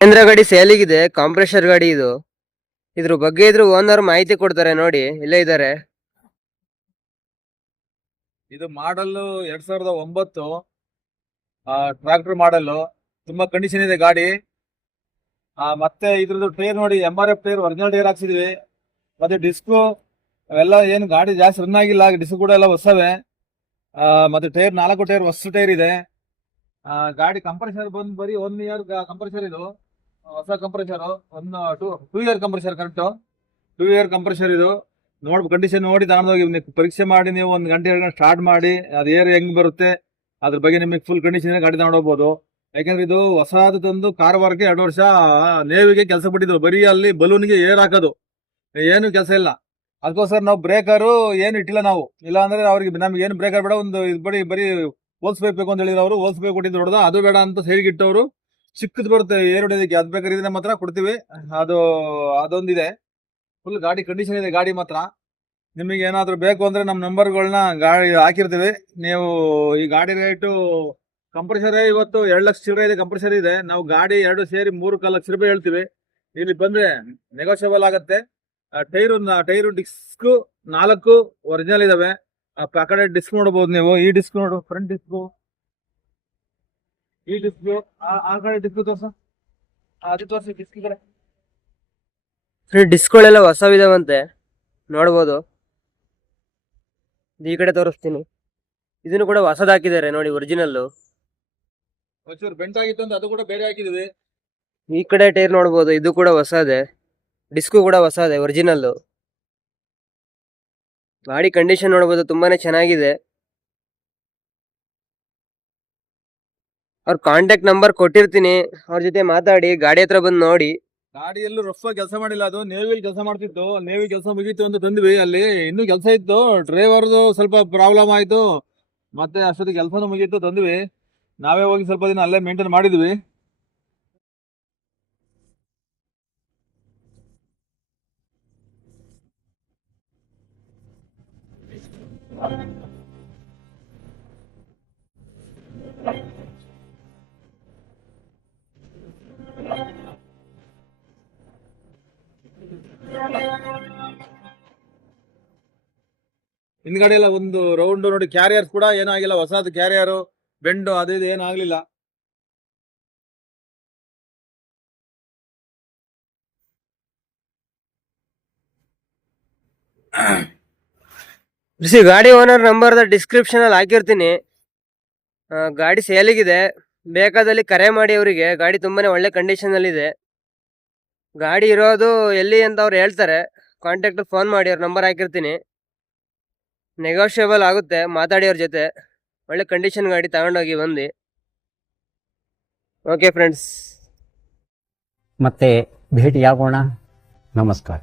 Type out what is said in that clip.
ಮಹೇಂದ್ರ ಗಾಡಿ ಸೇಲಿಗಿದೆ, ಕಾಂಪ್ರೆಷರ್ ಗಾಡಿ ಇದು. ಇದ್ರ ಬಗ್ಗೆ ಇದ್ರ ಓನರ್ ಮಾಹಿತಿ ಕೊಡ್ತಾರೆ ನೋಡಿ, ಇಲ್ಲೇ ಇದ್ದಾರೆ. ಇದು ಮಾಡಲ್ 2009 ಟ್ರಾಕ್ಟರ್ ಮಾಡಲ್. ತುಂಬಾ ಕಂಡೀಷನ್ ಇದೆ ಗಾಡಿ. ಮತ್ತೆ ಇದ್ರದ್ದು ಟೈರ್ ನೋಡಿ, MRF ಟೈರ್, ಒರಿಜಿನಲ್ ಟೈರ್ ಹಾಕ್ಸಿದ್ವಿ. ಮತ್ತೆ ಡಿಸ್ಕು ಅವೆಲ್ಲ ಏನು ಗಾಡಿ ಜಾಸ್ತಿ ರನ್ ಆಗಿಲ್ಲ, ಡಿಸ್ಕ್ ಕೂಡ ಎಲ್ಲ ಹೊಸವೆ. ಮತ್ತೆ ಟೈರ್ 4 ಟೈರ್ ಹೊಸ ಟೈರ್ ಇದೆ. ಗಾಡಿ ಕಂಪ್ರೆಷರ್ ಬಂದು ಬರೀ 1 ಇಯರ್ ಕಂಪ್ರೆಷರ್. ಇದು ಹೊಸ compressor, 2 year compressor. Correct 2 year compressor. ಇದು ಕಂಡೀಷನ್ ನೋಡಿ ತಗೊಂಡೋಗಿ ಪರೀಕ್ಷೆ ಮಾಡಿ ನೀವು 1 ಗಂಟೆ 2 ಗಂಟೆ ಸ್ಟಾರ್ಟ್ ಮಾಡಿ ಅದು ಏರ್ ಹೆಂಗ್ ಬರುತ್ತೆ ಅದ್ರ ಬಗ್ಗೆ ನಿಮಗೆ ಫುಲ್ ಕಂಡೀಷನ್ ಗಾಡಿ ತಗೊಂಡೋಗ್ಬೋದು. ಯಾಕಂದ್ರೆ ಇದು ಹೊಸದು ತಂದು ಕಾರವಾರಕ್ಕೆ 2 ವರ್ಷ ನೇವಿಗೆ ಕೆಲಸ ಬಿಟ್ಟಿದ್ರು. ಬರೀ ಅಲ್ಲಿ ಬಲೂನ್ಗೆ ಏರ್ ಹಾಕೋದು, ಏನು ಕೆಲಸ ಇಲ್ಲ. ಅದಕ್ಕೋಸ್ಕರ ನಾವು ಬ್ರೇಕರು ಏನು ಇಟ್ಟಿಲ್ಲ ನಾವು. ಇಲ್ಲ ಅಂದ್ರೆ ಅವ್ರಿಗೆ ನಮ್ಗೆ ಏನು ಬ್ರೇಕರ್ ಬೇಡ, ಒಂದು ಬರೀ ಹೋಲ್ಸ್ ಪೈಪ್ ಬೇಕು ಅಂತ ಹೇಳಿದ್ರು ಅವರು. ಹೋಲ್ಸ್ ಪೈಪ್ ಕೊಟ್ಟಿದ್ದು ಹೊಡೆದ, ಅದು ಬೇಡ ಅಂತ ಸೈಡ್ಗೆ ಇಟ್ಟವರು. ಚಿಕ್ಕದು ಬರುತ್ತೆ ಏರ್ ಹೊಡೆಯೋದಕ್ಕೆ, ಅದು ಬೇಕಾದ್ರೆ ಇದನ್ನ ಮಾತ್ರ ಕೊಡ್ತೀವಿ. ಅದೊಂದಿದೆ. ಫುಲ್ ಗಾಡಿ ಕಂಡೀಷನ್ ಇದೆ ಗಾಡಿ ಮಾತ್ರ. ನಿಮಗೆ ಏನಾದ್ರು ಬೇಕು ಅಂದ್ರೆ ನಮ್ಮ ನಂಬರ್ಗಳನ್ನ ಗಾಡಿ ಹಾಕಿರ್ತೀವಿ. ನೀವು ಈ ಗಾಡಿ ರೇಟು ಕಂಪ್ರೆಷರ್ ಇವತ್ತು 2 ಲಕ್ಷ ಚಿಲ್ಲರೆ ಇದೆ. ಕಂಪ್ರೆಷರ್ ಇದೆ. ನಾವು ಗಾಡಿ 2 ಸೇರಿ 3 ಲಕ್ಷ ರೂಪಾಯಿ ಹೇಳ್ತೀವಿ. ಇಲ್ಲಿ ಬಂದ್ರೆ ನೆಗೋಷಿಯಬಲ್ ಆಗತ್ತೆ. ಟೈರು ಡಿಸ್ಕ್ 4 ಒರಿಜಿನಲ್ ಇದಾವೆ. ಆ ಕಡೆ ಡಿಸ್ಕ್ ನೋಡಬಹುದು ನೀವು. ಈ ಡಿಸ್ಕ್ ನೋಡು, ಫ್ರಂಟ್ ಡಿಸ್ಕ್. ಈ ಡಿಸ್ಕ್ ಆ ಕಡೆ ಡಿಸ್ಕ್ ತೋರ್ಸ, ಅದು ತೋರ್ಸಿ ಡಿಸ್ಕ್ ಕಡೆ. ಡಿಸ್ಕ್ಗಳೆಲ್ಲ ಹೊಸವಿದಾವಂತೆ, ನೋಡ್ಬೋದು. ಈ ಕಡೆ ತೋರಿಸ್ತೀನಿ. ಇದನ್ನು ಕೂಡ ಹೊಸದ್ ಹಾಕಿದ್ದಾರೆ ನೋಡಿ, ಒರಿಜಿನಲ್. ಒಂಚೂರು ಬೆಂಟ್ ಆಗಿತ್ತು ಅಂತ ಅದು ಕೂಡ ಬೇರೆ ಹಾಕಿದ್ವಿ. ಈ ಕಡೆ ಟೈರ್ ನೋಡ್ಬೋದು, ಇದು ಕೂಡ ಹೊಸದೇ. ಡಿಸ್ಕು ಕೂಡ ಹೊಸದೇ, ಒರಿಜಿನಲ್. ಗಾಡಿ ಕಂಡೀಷನ್ ನೋಡ್ಬೋದು, ತುಂಬಾನೇ ಚೆನ್ನಾಗಿದೆ. ಅವ್ರ ಕಾಂಟ್ಯಾಕ್ಟ್ ನಂಬರ್ ಕೊಟ್ಟಿರ್ತೀನಿ, ಅವ್ರ ಜೊತೆ ಮಾತಾಡಿ ಗಾಡಿ ಹತ್ರ ಬಂದು ನೋಡಿ. ಗಾಡಿಯಲ್ಲೂ ರಫ್ ಕೆಲಸ ಮಾಡಿಲ್ಲ. ಅದು ನೇವಿಲ್ ಕೆಲಸ ಮಾಡ್ತಿತ್ತು. ನೇವಿ ಕೆಲಸ ಮುಗೀತು ಅಂತ ತಂದ್ವಿ. ಅಲ್ಲಿ ಇನ್ನೂ ಕೆಲಸ ಇತ್ತು. ಡ್ರೈವರ್ದು ಸ್ವಲ್ಪ ಪ್ರಾಬ್ಲಮ್ ಆಯ್ತು. ಮತ್ತೆ ಅಷ್ಟೊತ್ತಿಗೆ ಕೆಲಸನೂ ಮುಗೀತು, ತಂದ್ವಿ. ನಾವೇ ಹೋಗಿ ಸ್ವಲ್ಪ ದಿನ ಅಲ್ಲೇ ಮೇಂಟೈನ್ ಮಾಡಿದ್ವಿ. ಹಿಂದ್ಗಡೆ ಎಲ್ಲ ಒಂದು ರೌಂಡ್ ನೋಡಿ. ಕ್ಯಾರಿಯರ್ಸ್ ಕೂಡ ಏನಾಗಿಲ್ಲ, ಹೊಸದು ಕ್ಯಾರಿಯರ್ ಬೆಂಡು ಅದು ಇದು ಏನಾಗ್ಲಿಲ್ಲ. ಗಾಡಿ ಓನರ್ ನಂಬರ್ ಡಿಸ್ಕ್ರಿಪ್ಷನ್ ಅಲ್ಲಿ ಹಾಕಿರ್ತೀನಿ. ಗಾಡಿ ಸೇಲಿಗಿದೆ, ಬೇಕಾದಲ್ಲಿ ಕರೆ ಮಾಡಿ ಅವರಿಗೆ. ಗಾಡಿ ತುಂಬಾನೇ ಒಳ್ಳೆ ಕಂಡೀಷನ್ ಅಲ್ಲಿ ಇದೆ. ಗಾಡಿ ಇರೋದು ಎಲ್ಲಿ ಅಂತ ಅವ್ರು ಹೇಳ್ತಾರೆ. ಕಾಂಟ್ಯಾಕ್ಟ್ ಫೋನ್ ಮಾಡಿ, ಅವ್ರ ನಂಬರ್ ಹಾಕಿರ್ತೀನಿ. ನೆಗೋಷಿಯಬಲ್ ಆಗುತ್ತೆ, ಮಾತಾಡಿ ಅವ್ರ ಜೊತೆ. ಒಳ್ಳೆ ಕಂಡೀಷನ್ ಗಾಡಿ ತಗೊಂಡೋಗಿ ಬಂದು. ಓಕೆ ಫ್ರೆಂಡ್ಸ್, ಮತ್ತೆ ಭೇಟಿಯಾಗೋಣ. ನಮಸ್ಕಾರ.